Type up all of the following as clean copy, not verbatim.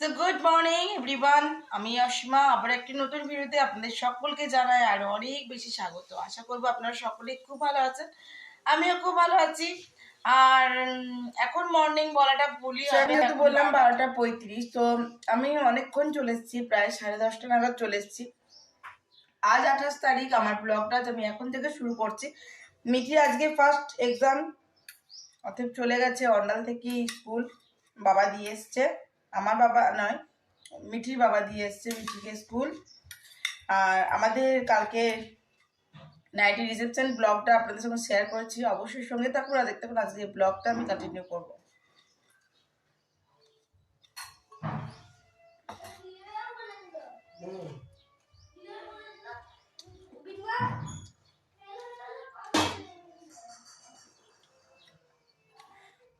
So good morning everyone, আমি অসীমা আবার একটি নতুন ভিডিওতে আপনাদের সকলকে জানাই আরো অনেক বেশি স্বাগত। আশা করবো আপনারা সকলেই খুব ভালো আছেন, আমিও খুব ভালো আছি। আর এখন মর্নিং বলাটা ভুলি, আমি তো বললাম 12:35। তো আমি অনেকক্ষণ চলে এসেছি, প্রায় 10:30 নাগাদ চলে এসেছি। আজ 28 তারিখ, আমার ব্লগটা আমি এখন থেকে শুরু করছি। মিঠি আজকে ফার্স্ট এক্সাম, অতএব চলে গেছে অন্ডাল থেকে স্কুল। বাবা দিয়ে এসছে, আমার বাবা নয়, মিঠির বাবা দিয়ে এসছে মিঠিকে স্কুল। আর আমাদের কালকে নাইটি রিসেপশন ব্লগটা আপনাদের সঙ্গে শেয়ার করেছি, অবশ্যই সঙ্গে থাকুন আর দেখতে থাকুন। আজকে ব্লগটা আমি কন্টিনিউ করবো।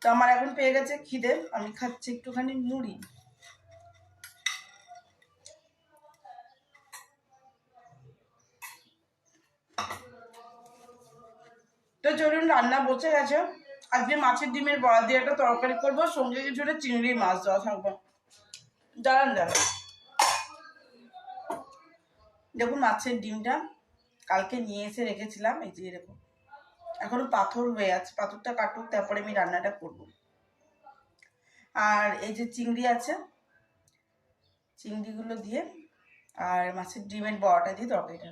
তো আমার এখন পেয়ে গেছে খিদে, আমি খাচ্ছি একটুখানি মুড়ি। তো চলুন, রান্না বসে গেছে। আজকে মাছের ডিমের বড়া দিয়ে একটা তরকারি করবো, সঙ্গে কিছু একটা চিংড়ি মাছ দেওয়া থাকবে। দাঁড়ান দাঁড়ান, দেখুন মাছের ডিমটা কালকে নিয়ে এসে রেখেছিলাম, এই যে এরকম এখনো পাথর হয়ে আছে, পাথরটা কাটুক তারপরে আমি রান্নাটা করব। আর এই যে চিংড়ি আছে, চিংড়িগুলো দিয়ে আর মাছের ডিমের বড়াটা দিয়ে তরকারিটা।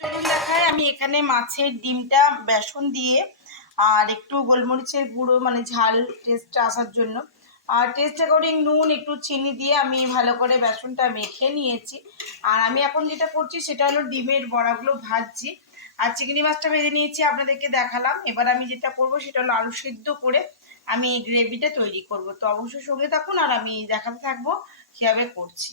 চলুন দেখায়, আমি এখানে মাছের ডিমটা বেসন দিয়ে আর একটু গোলমরিচের গুঁড়ো, মানে ঝাল টেস্টটা আসার জন্য, আর টেস্ট অ্যাকর্ডিং নুন একটু চিনি দিয়ে আমি ভালো করে বেসনটা মেখে নিয়েছি। আর আমি এখন যেটা করছি সেটা হলো ডিমের বড়াগুলো ভাজছি, আর চিংড়ি মাছটা ভেজে নিয়েছি, আপনাদেরকে দেখালাম। এবার আমি যেটা করব সেটা হলো আলু সিদ্ধ করে আমি এই গ্রেভিটা তৈরি করব। তো অবশ্যই সঙ্গে থাকুন আর আমি দেখাতে থাকবো কীভাবে করছি।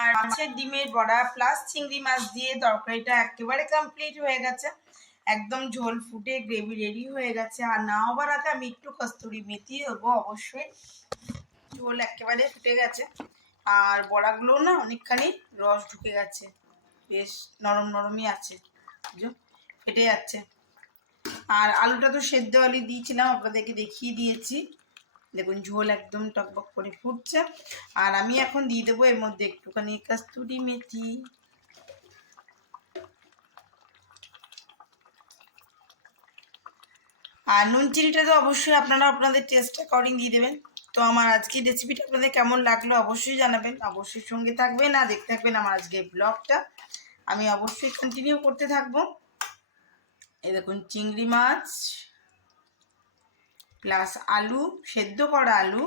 আর মাছের ডিমের বড়া প্লাস চিংড়ি মাছ দিয়ে তরকারিটা একেবারে কমপ্লিট হয়ে গেছে, একদম ঝোল ফুটে গ্রেভি রেডি হয়ে গেছে। আর না হবার আগে আমি একটু কস্তুরি মেথি দেবো অবশ্যই। ঝোল একেবারে ফুটে গেছে আর বড়াগুলো না অনেকখানি রস ঢুকে গেছে, বেশ নরম নরমই আছে, ফেটে যাচ্ছে। আর আলুটা তো সেদ্ধ আলু দিয়েছিলাম, আপনাদেরকে দেখিয়ে দিয়েছি। দেখুন ঝোল একদম টকবক করে ফুটছে। আর আমি এখন দিয়ে দেবো এর মধ্যে একটুখানি কস্তুরি মেথি। আর নুন চিনিটা তো অবশ্যই আপনারা আপনাদের টেস্ট অ্যাকর্ডিং দিয়ে দেবেন। তো আমার আজকের রেসিপিটা আপনাদের কেমন লাগলো অবশ্যই জানাবেন, অবশ্যই সঙ্গে থাকবেন আর দেখতে থাকবেন আমার আজকের ব্লগটা। আমি অবশ্যই কন্টিনিউ করতে থাকবো। এই দেখুন চিংড়ি মাছ প্লাস আলু, সেদ্ধ করা আলু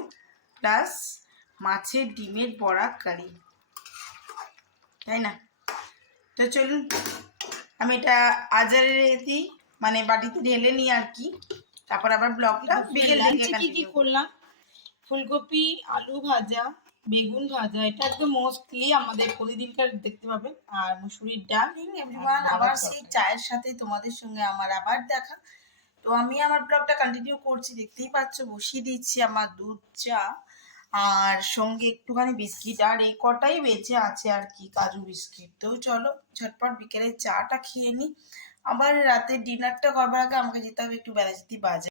প্লাস মাছের ডিমের বড়া কারি, তাই না? তো চলুন আমি এটা আজারে দিই, মানে বাটিতে ঢেলে নিই আর কি, তারপর আবার ব্লগটা বিকেল দিকে কি করলাম। ফুলকপি, আলু ভাজা, বেগুন ভাজা, এটা একদম মোস্টলি আমাদের প্রতিদিনকার দেখতে পাবেন। আর মুসুরির ডাল। এভরিওয়ান, আবার সেই চায়ের সাথে তোমাদের সঙ্গে আমার আবার দেখা। তো আমি আমার ব্লগটা কন্টিনিউ করছি, দেখতেই পাচ্ছ বসিয়ে দিচ্ছি আমার দুধ চা আর সঙ্গে একটুখানি বিস্কিট, আর এই কটাই বেঁচে আছে আর কি, কাজু বিস্কিট। তো চলো ঝটপট বিকেলে চাটা খেয়ে নিই, আবার রাতের ডিনারটা করবার আগে আমাকে যেতে হবে একটু বেলাযেতি বাজারে।